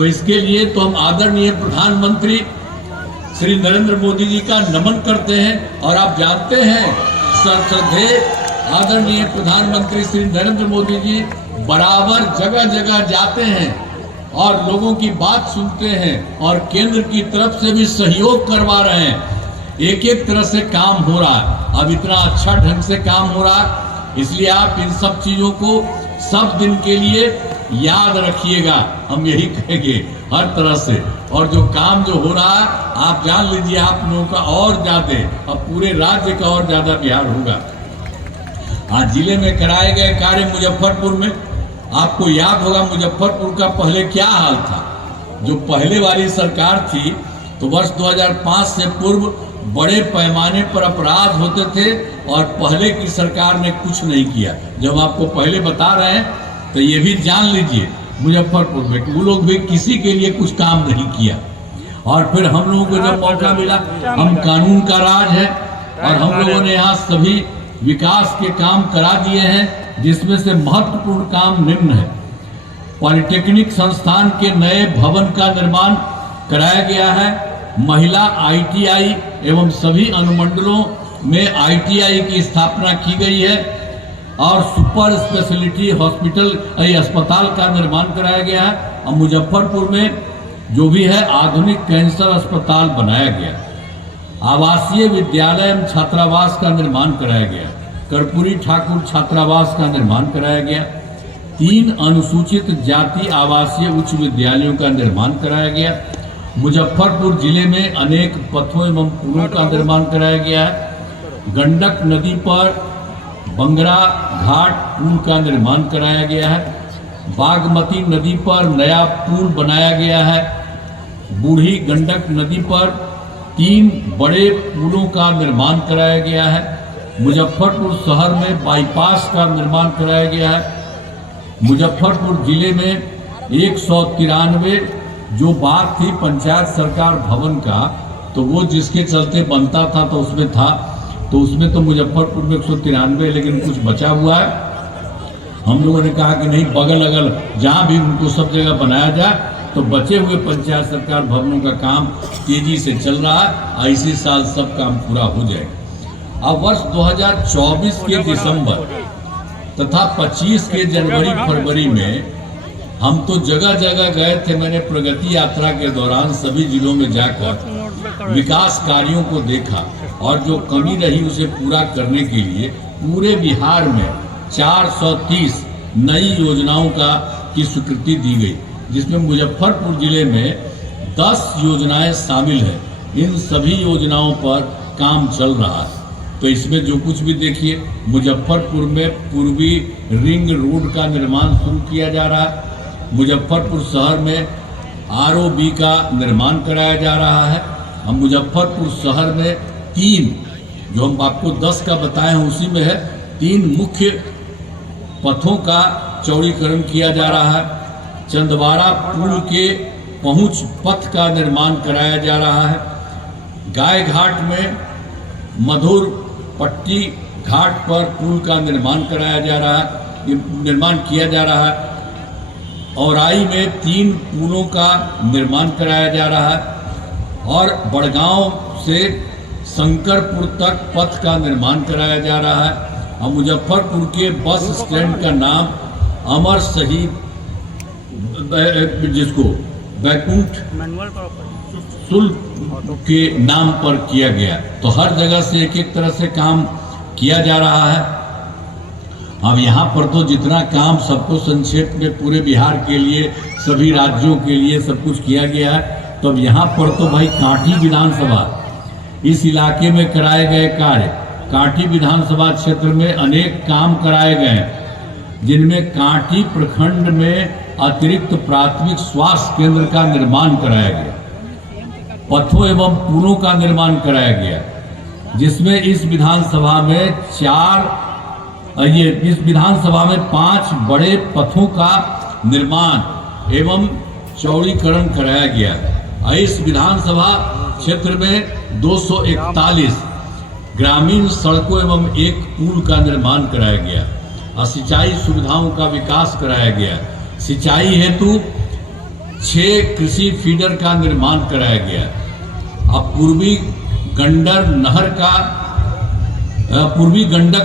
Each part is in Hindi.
तो इसके लिए तो हम आदरणीय प्रधानमंत्री श्री नरेंद्र मोदी जी का नमन करते हैं। और आप जानते हैं श्रद्धेय आदरणीय प्रधानमंत्री श्री नरेंद्र मोदी जी बराबर जगह जगह जाते हैं और लोगों की बात सुनते हैं और केंद्र की तरफ से भी सहयोग करवा रहे हैं। एक एक तरह से काम हो रहा है, अब इतना अच्छा ढंग से काम हो रहा है, इसलिए आप इन सब चीजों को सब दिन के लिए याद रखिएगा, हम यही कहेंगे हर तरह से। और जो काम जो हो रहा है आप जान लीजिए, आप लोगों का और ज्यादा, अब पूरे राज्य का और ज्यादा बिहार होगा। आज जिले में कराए गए कार्य मुजफ्फरपुर में, आपको याद होगा मुजफ्फरपुर का पहले क्या हाल था। जो पहले वाली सरकार थी तो वर्ष 2005 से पूर्व बड़े पैमाने पर अपराध होते थे और पहले की सरकार ने कुछ नहीं किया। जब आपको पहले बता रहे हैं तो ये भी जान लीजिए मुजफ्फरपुर में वो लोग भी किसी के लिए कुछ काम नहीं किया। और फिर हम लोगों को जब मौका मिला, हम कानून का राज है और हम लोगों ने यहाँ सभी विकास के काम करा दिए हैं, जिसमें से महत्वपूर्ण काम निम्न है। पॉलिटेक्निक संस्थान के नए भवन का निर्माण कराया गया है, महिला ITI एवं सभी अनुमंडलों में ITI की स्थापना की गई है और सुपर स्पेशलिटी हॉस्पिटल अस्पताल का निर्माण कराया गया है। और मुजफ्फरपुर में जो भी है आधुनिक कैंसर अस्पताल बनाया गया। आवासीय विद्यालय एवं छात्रावास का निर्माण कराया गया। कर्पूरी ठाकुर छात्रावास का निर्माण कराया गया। 3 अनुसूचित जाति आवासीय उच्च विद्यालयों का निर्माण कराया गया। मुजफ्फरपुर जिले में अनेक पथों एवं पुलों का निर्माण कराया गया है। गंडक नदी पर बंगरा घाट पुल का निर्माण कराया गया है। बागमती नदी पर नया पुल बनाया गया है। बूढ़ी गंडक नदी पर 3 बड़े पुलों का निर्माण कराया गया है। मुजफ्फरपुर शहर में बाईपास का निर्माण कराया गया है। मुजफ्फरपुर जिले में 193 जो बात थी पंचायत सरकार भवन का, तो वो जिसके चलते बनता था तो उसमें था, तो उसमें तो मुजफ्फरपुर में 193, लेकिन कुछ बचा हुआ है। हम लोगों ने कहा कि नहीं, बगल अगल जहाँ भी उनको सब जगह बनाया जाए, तो बचे हुए पंचायत सरकार भवनों का काम तेजी से चल रहा है। इसी साल सब काम पूरा हो जाएगा। अब वर्ष 2024 के दिसंबर तथा 25 के जनवरी फरवरी में हम तो जगह जगह गए थे। मैंने प्रगति यात्रा के दौरान सभी जिलों में जाकर विकास कार्यों को देखा और जो कमी रही उसे पूरा करने के लिए पूरे बिहार में 430 नई योजनाओं की स्वीकृति दी गई, जिसमें मुजफ्फरपुर जिले में 10 योजनाएं शामिल हैं। इन सभी योजनाओं पर काम चल रहा है। तो इसमें जो कुछ भी देखिए, मुजफ्फरपुर में पूर्वी रिंग रोड का निर्माण शुरू किया जा रहा है। मुजफ्फरपुर शहर में ROB का निर्माण कराया जा रहा है। हम मुजफ्फरपुर शहर में 3, जो हम आपको 10 का बताए हैं उसी में है, 3 मुख्य पथों का चौड़ीकरण किया जा रहा है। चंदवाड़ा पुल के पहुंच पथ का निर्माण कराया जा रहा है। गाय घाट में मधुर पट्टी घाट पर पुल का निर्माण कराया जा रहा है, निर्माण किया जा रहा है। औराई में 3 पुलों का निर्माण कराया जा रहा है और बड़गांव से शंकरपुर तक पथ का निर्माण कराया जा रहा है। और मुजफ्फरपुर के बस स्टैंड का नाम अमर शहीद, जिसको बैकुंठ शुल्क के नाम पर किया गया। तो हर जगह से एक एक तरह से काम किया जा रहा है। अब यहाँ पर तो जितना काम सबको संक्षेप में पूरे बिहार के लिए, सभी राज्यों के लिए सब कुछ किया गया है। तो अब यहाँ पर तो भाई कांठी विधानसभा, इस इलाके में कराए गए कार्य, कांठी विधानसभा क्षेत्र में अनेक काम कराए गए, जिनमें कांठी प्रखंड में अतिरिक्त प्राथमिक स्वास्थ्य केंद्र का निर्माण कराया गया, पथों एवं पुलों का निर्माण कराया गया, जिसमें इस विधानसभा में 5 बड़े पथों का निर्माण एवं चौड़ीकरण कराया गया। इस विधानसभा क्षेत्र में 241 ग्रामीण सड़कों एवं 1 पुल का निर्माण कराया गया और सिंचाई सुविधाओं का विकास कराया गया। सिंचाई हेतु 6 कृषि फीडर का निर्माण कराया गया। अब पूर्वी गंडक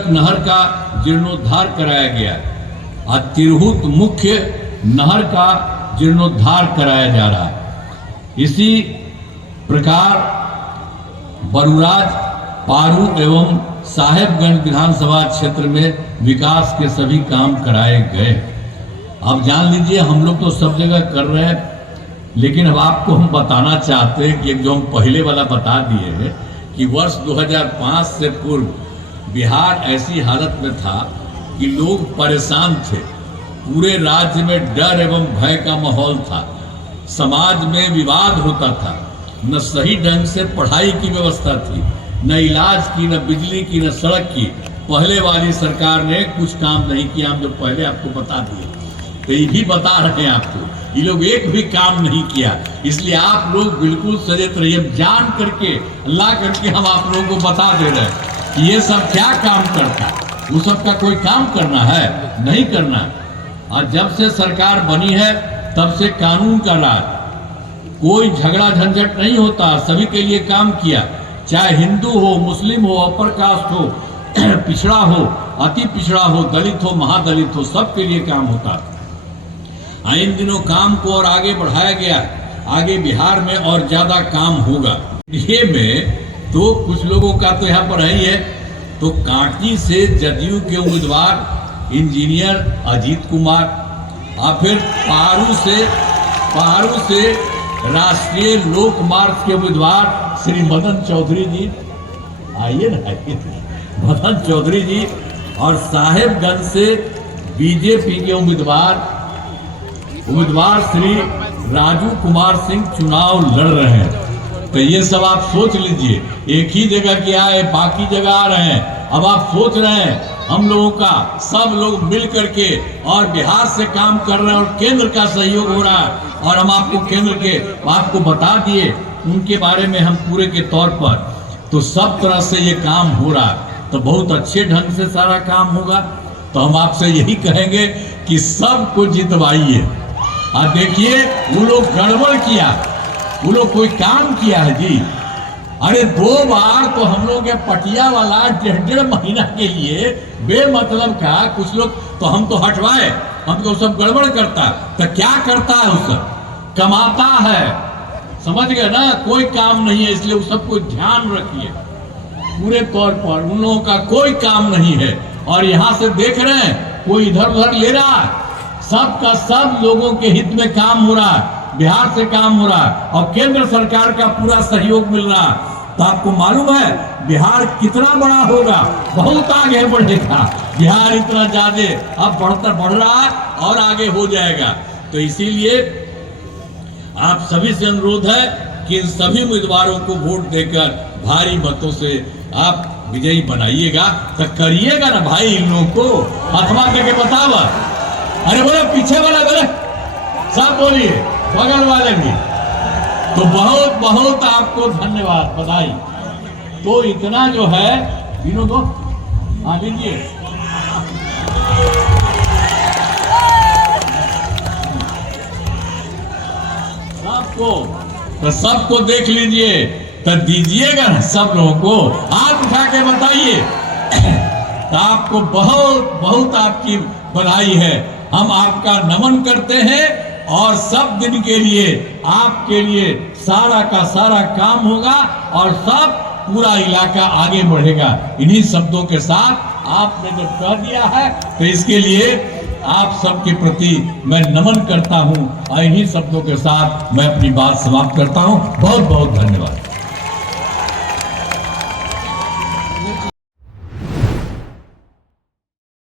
नहर का जीर्णोद्धार कराया गया और तिरहुत मुख्य नहर का जीर्णोद्धार कराया जा रहा है। इसी प्रकार बरुराज, पारू एवं साहेबगंज विधानसभा क्षेत्र में विकास के सभी काम कराए गए। अब जान लीजिए, हम लोग तो सब जगह कर रहे हैं, लेकिन अब आपको हम बताना चाहते हैं कि जो हम पहले वाला बता दिए हैं कि वर्ष 2005 से पूर्व बिहार ऐसी हालत में था कि लोग परेशान थे। पूरे राज्य में डर एवं भय का माहौल था, समाज में विवाद होता था, न सही ढंग से पढ़ाई की व्यवस्था थी, न इलाज की, न बिजली की, न सड़क की। पहले वाली सरकार ने कुछ काम नहीं किया, हम जो पहले आपको बता दिए, तो ये भी बता रहे हैं आपको, ये लोग एक भी काम नहीं किया। इसलिए आप लोग बिल्कुल सजग रहिए, जान करके अल्लाह करके हम आप लोगों को बता दे रहे हैं कि ये सब क्या काम करता है। वो सब का कोई काम करना है? नहीं करना। और जब से सरकार बनी है तब से कानून का राज, कोई झगड़ा झंझट नहीं होता, सभी के लिए काम किया, चाहे हिंदू हो, मुस्लिम हो, अपर कास्ट हो, पिछड़ा हो, अति पिछड़ा हो, दलित हो, महादलित हो, सबके लिए काम होता। इन दिनों काम को और आगे बढ़ाया गया, आगे बिहार में और ज्यादा काम होगा। ये में तो कुछ लोगों का तो यहाँ पर है ही है। तो कांटी से जदयू के उम्मीदवार इंजीनियर अजीत कुमार, और फिर पारू से राष्ट्रीय लोक मार्च के उम्मीदवार श्री मदन चौधरी जी, आइए ना, मदन चौधरी जी, और साहेबगंज से बीजेपी के उम्मीदवार श्री राजू कुमार सिंह चुनाव लड़ रहे हैं। तो ये सब आप सोच लीजिए, एक ही जगह क्या है, बाकी जगह आ रहे हैं। अब आप सोच रहे हैं हम लोगों का सब लोग मिल करके और बिहार से काम कर रहे हैं और केंद्र का सहयोग हो रहा है, और हम आपको केंद्र के आपको बता दिए उनके बारे में हम पूरे के तौर पर। तो सब तरह से ये काम हो रहा है, तो बहुत अच्छे ढंग से सारा काम होगा। तो हम आपसे यही कहेंगे कि सबको जितवाइए। और देखिए, वो लोग गड़बड़ किया, वो लोग कोई काम किया है जी? अरे 2 बार तो हम लोग पटिया वाला 1.5 महीना के लिए बेमतलब का कुछ लोग तो हम तो हटवाए, हम तो सब गड़बड़ करता। तो क्या करता है? उस कमाता है, समझ गए ना? कोई काम नहीं है, इसलिए उस सबको ध्यान रखिए। पूरे तौर पर उन लोगों का कोई काम नहीं है, और यहाँ से देख रहे हैं कोई इधर उधर ले रहा है, सबका सब लोगों के हित में काम हो रहा है, बिहार से काम हो रहा है, और केंद्र सरकार का पूरा सहयोग मिल रहा है। तो आपको मालूम है बिहार कितना बड़ा होगा, बहुत आगे बढ़ेगा बिहार, इतना ज्यादा अब बढ़ रहा है और आगे हो जाएगा। तो इसीलिए आप सभी से अनुरोध है कि इन सभी उम्मीदवारों को वोट देकर भारी मतों से आप विजयी बनाइएगा। तो करिएगा ना भाई, इन लोगों को अथवा करके बतावा। अरे बोले पीछे वाला, बोले सब बोलिए, बगल वाले भी। तो बहुत बहुत आपको धन्यवाद, बधाई। तो इतना जो है तीनों को हाँ लीजिए। सबको देख लीजिए, तो दीजिएगा ना सब लोगों को, हाथ उठा के बताइए। तो आपको बहुत बहुत आपकी बधाई है, हम आपका नमन करते हैं, और सब दिन के लिए आपके लिए सारा का सारा काम होगा, और सब पूरा इलाका आगे बढ़ेगा। इन्हीं शब्दों के साथ आपने जब कह दिया है, तो इसके लिए आप सबके प्रति मैं नमन करता हूं, और इन्हीं शब्दों के साथ मैं अपनी बात समाप्त करता हूं। बहुत बहुत धन्यवाद।